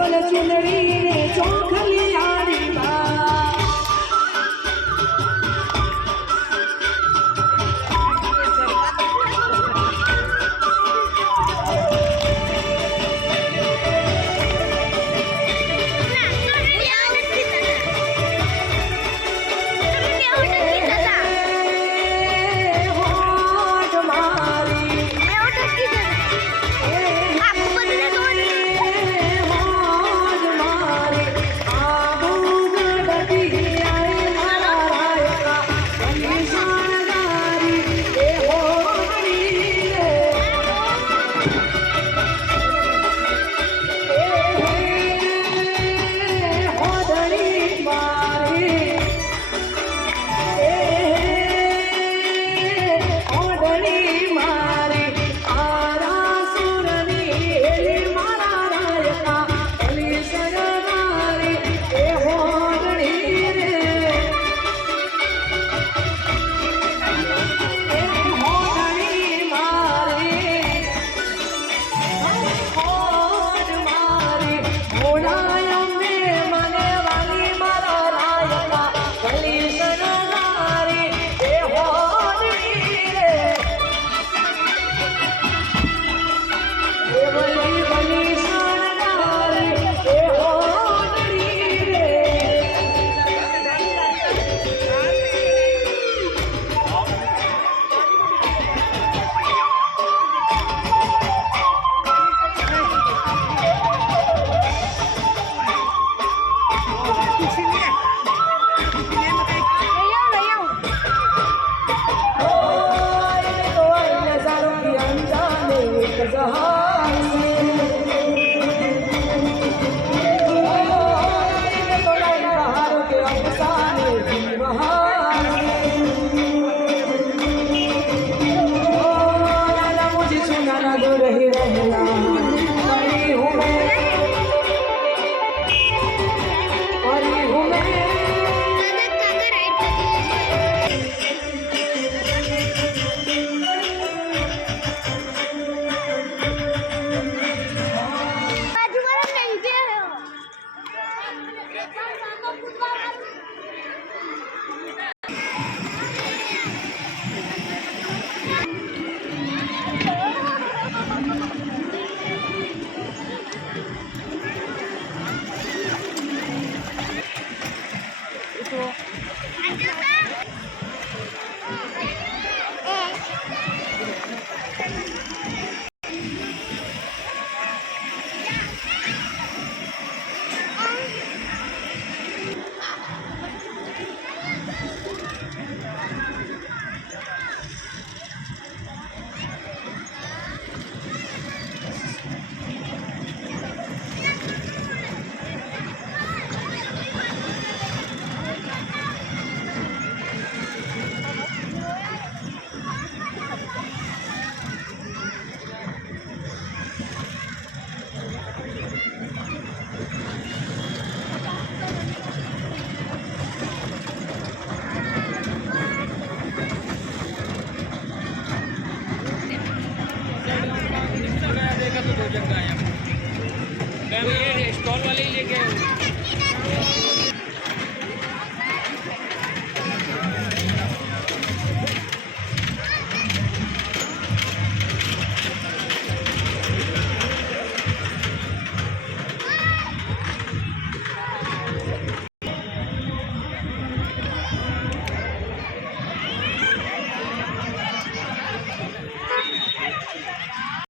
I'm the real, don't come